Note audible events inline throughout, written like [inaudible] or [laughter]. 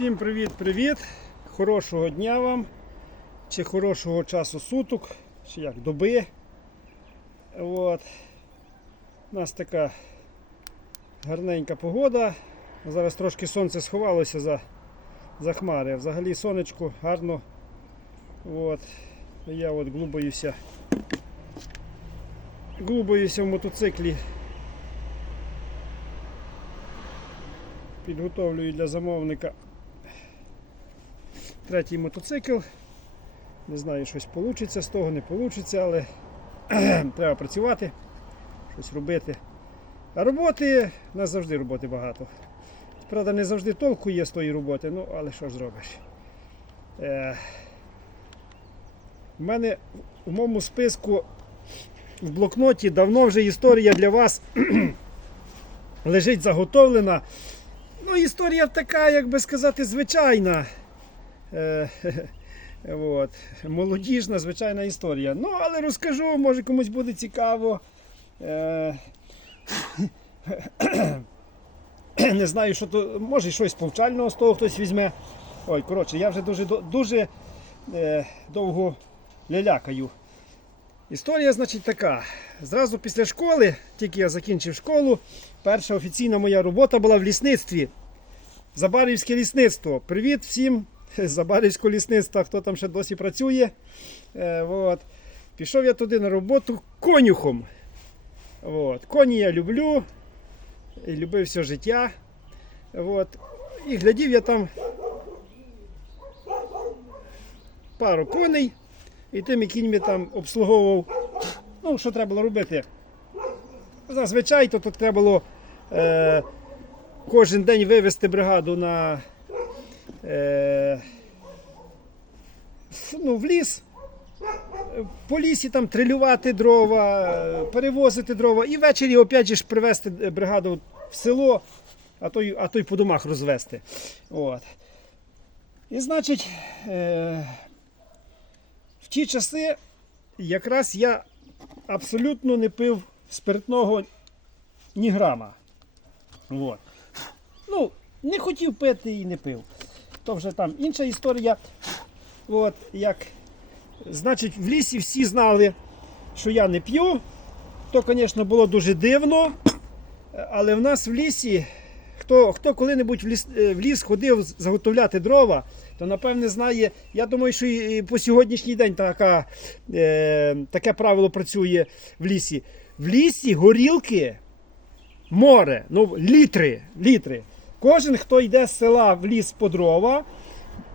Всім привіт-привіт! Хорошого дня вам, чи хорошого часу суток, чи як доби. От. У нас така гарненька погода. Зараз трошки сонце сховалося за, за хмари. Взагалі сонечко гарно. От. Я от глубоюся. Глубоюся в мотоциклі. Підготовлюю для замовника третій мотоцикл. Не знаю, щось вийде з того, не вийде, але [clears throat] треба працювати, щось робити. А роботи, у нас завжди роботи багато. Правда, не завжди толку є з тої роботи, ну але що ж зробиш. Е, У мене в моєму списку в блокноті давно вже історія для вас [clears throat] лежить заготовлена. Ну, історія така, як би сказати, звичайна. Е, [laughs] от. Молодіжна, звичайна історія. Ну, але розкажу, може комусь буде цікаво. Е, [coughs] не знаю, що то, може щось повчального з того хтось візьме. Ой, коротше, я вже дуже, дуже е, довго лялякаю. Історія, значить, така. Зразу після школи, тільки я закінчив школу, перша офіційна моя робота була в лісництві. Забарівське лісництво. Привіт всім [laughs] з Забарівського лісництва, хто там ще досі працює. Е, от. Пішов я туди на роботу конюхом. От. Коні я люблю. І любив все життя. От. І глядів я там пару коней. І тими кіньми там обслуговував. Ну, що треба було робити? Зазвичай то тут треба було е, кожен день вивезти бригаду на е, ну, в ліс. По лісі там трилювати дрова, перевозити дрова і ввечері опять же привезти е, бригаду в село, а то, а то й по домах розвести. От. І значить, е, в ті часи якраз я абсолютно не пив спиртного ні грама. От. Ну, не хотів пити і не пив. То вже там інша історія. От, як, значить, в лісі всі знали, що я не п'ю. То, звісно, було дуже дивно. Але в нас в лісі, хто, хто коли-небудь в ліс, е, в ліс ходив заготовляти дрова, то напевне знає. Я думаю, що і по сьогоднішній день така, е, таке правило працює в лісі. В лісі горілки море, ну літри, літри. Кожен, хто йде з села в ліс по дрова,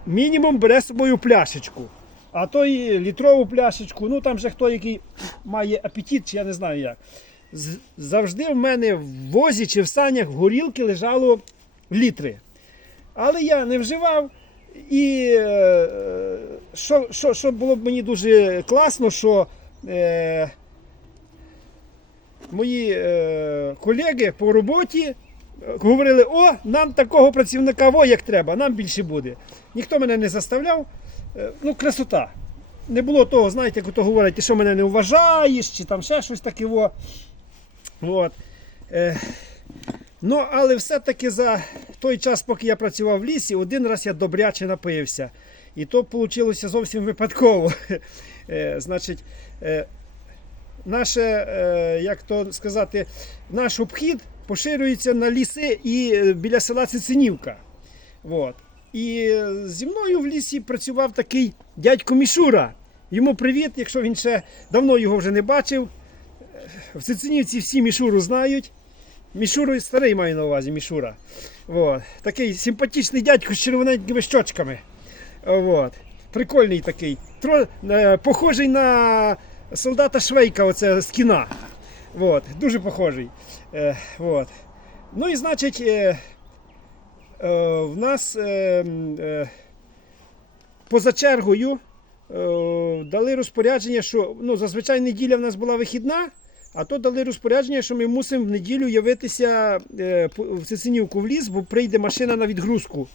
мінімум бере з собою пляшечку. А то і літрову пляшечку, ну там же хто який має апетит, чи я не знаю як. Завжди в мене в возі чи в санях в горілки лежало літри. Але я не вживав. І е, що, що, що було б мені дуже класно, що е, мої е, колеги по роботі говорили: о, нам такого працівника во як треба, нам більше буде. Ніхто мене не заставляв. Е, ну, красота. Не було того, знаєте, як то говорять, ти що мене не вважаєш, чи там ще щось таке. Во. От. Е, ну, але все-таки за той час, поки я працював в лісі, один раз я добряче напився. І то вийшло зовсім випадково. [laughs] Е, значить, е, наше, е, як то сказати, наш обхід поширюється на ліси і е, біля села Цицинівка. От. І е, зі мною в лісі працював такий дядько Мішура. Йому привіт, якщо він ще давно його вже не бачив. В Цицинівці всі Мішуру знають. Мішуру старий маю на увазі, Мішура. От. Такий симпатичний дядько з червоненькими щочками. От. Прикольний такий. Тро, е, похожий на солдата Швейка, оце з кіна. От. Дуже похожий. Е, от. Ну і значить, е, е, в нас е, е, поза чергою е, дали розпорядження, що ну, зазвичай неділя в нас була вихідна, а то дали розпорядження, що ми мусимо в неділю явитися е, в Цицинівку в ліс, бо прийде машина на відгрузку.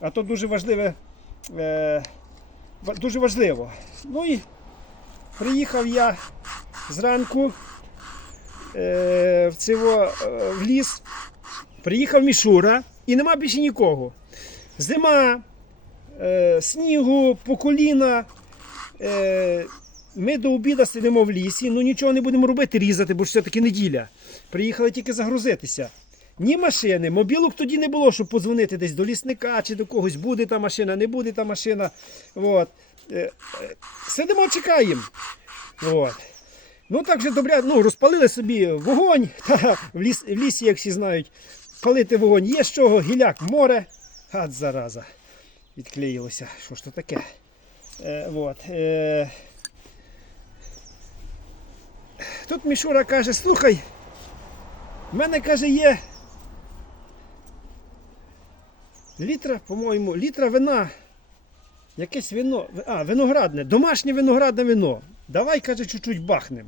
А то дуже важливе. Е, дуже важливо. Ну і приїхав я зранку е, в, цього, е, в ліс. Приїхав Мішура і нема більше нікого. зима, е, снігу, по коліна. Е, ми до обіду сидимо в лісі, ну нічого не будемо робити, різати, бо ж все-таки неділя. Приїхали тільки загрузитися. Ні машини, мобілок тоді не було, щоб подзвонити десь до лісника чи до когось, буде та машина, не буде та машина. От. Е, Сидимо, чекаємо. От. Ну так вже добре, ну, розпалили собі вогонь. [laughs] Та, в, ліс, в лісі, як всі знають, палити вогонь є з чого, гіляк, море. От зараза. Відклеїлося. Що ж то таке? Е, от, е, Тут Мішура каже, слухай, в мене каже, є літра, по-моєму, літра вина. Якесь вино. А, виноградне, домашнє виноградне вино. Давай, каже, чуть-чуть бахнем.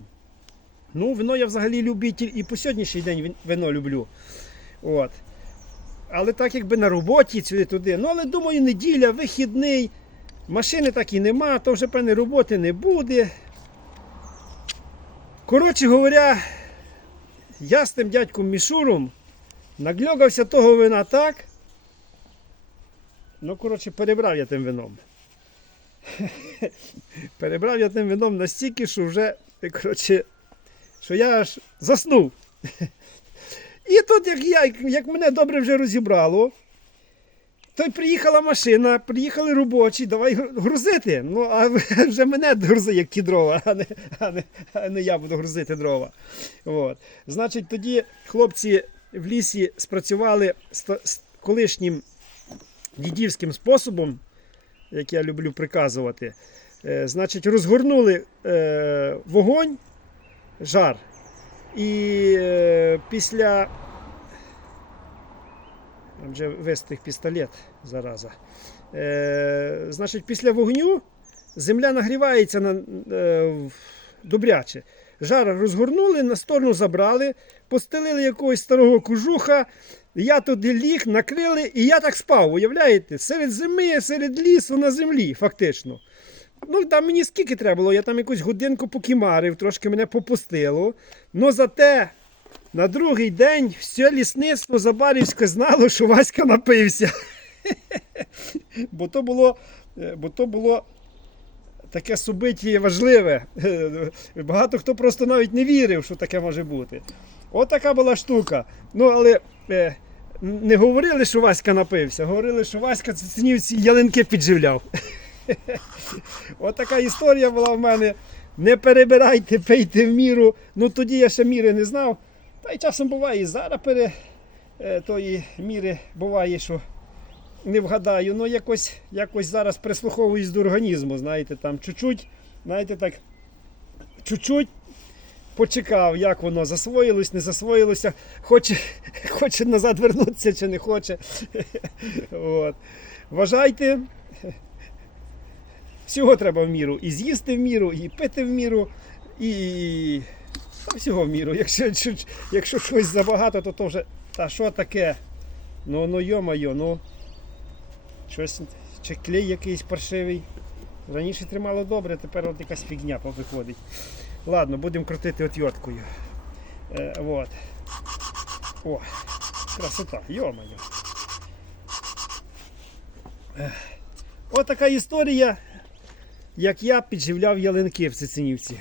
Ну, вино я взагалі любитель і по сьогоднішній день вино люблю. От. Але так якби на роботі сюди туди. Ну, але думаю, неділя, вихідний. Машини так і нема, то вже певне роботи не буде. Коротше говоря, я з тим дядьком Мішуром нагльогався того вина так. Ну, коротше, перебрав я тим вином. [laughs] Перебрав я тим вином настільки, що вже, коротше, що я аж заснув. [laughs] І тут, як, я, як мене добре вже розібрало, то приїхала машина, приїхали робочі, давай грузити. Ну, а [laughs] вже мене грузи, як дрова, а не, а не, а не я буду грузити дрова. От. Значить, тоді хлопці в лісі спрацювали з колишнім дідівським способом, як я люблю приказувати. Е, значить, розгорнули е, вогонь, жар. І е, після. Там вже вистиг пістолет, зараза. Значить, після вогню земля нагрівається на, добряче. Жар розгорнули, на сторону забрали, постелили якогось старого кожуха. Я туди ліг, накрили, і я так спав, уявляєте? Серед зими, серед лісу на землі, фактично. Ну, там мені скільки треба було, я там якусь годинку покімарив, трошки мене попустило. Ну зате на другий день все лісництво Забарівське знало, що Васька напився. [laughs] Бо то було, е, бо то було таке собиття важливе. [laughs] Багато хто просто навіть не вірив, що таке може бути. От така була штука. Ну, але е, не говорили, що Васька напився, говорили, що Васька цінівці ялинки підживляв. [laughs] От така історія була в мене. Не перебирайте, пийте в міру. Ну тоді я ще міри не знав. Та й часом буває і зараз пере, е, тої міри буває, що не вгадаю. Ну якось, якось зараз прислуховуюсь до організму, знаєте, там чуть-чуть, знаєте, так, чуть-чуть почекав, як воно засвоїлось, не засвоїлося, хоче, хоче назад вернутися чи не хоче. От. Вважайте, всього треба в міру. І з'їсти в міру, і пити в міру, і всього в міру. Якщо, якщо, щось забагато, то то вже. Та що таке? Ну ну йо-моє, ну. Щось чи клей якийсь паршивий. Раніше тримало добре, тепер от якась фігня виходить. Ладно, будемо крутити отвірткою. Е, вот. О, красота, йо-моє. Ось така історія, як я підживляв ялинки в Цицинівці.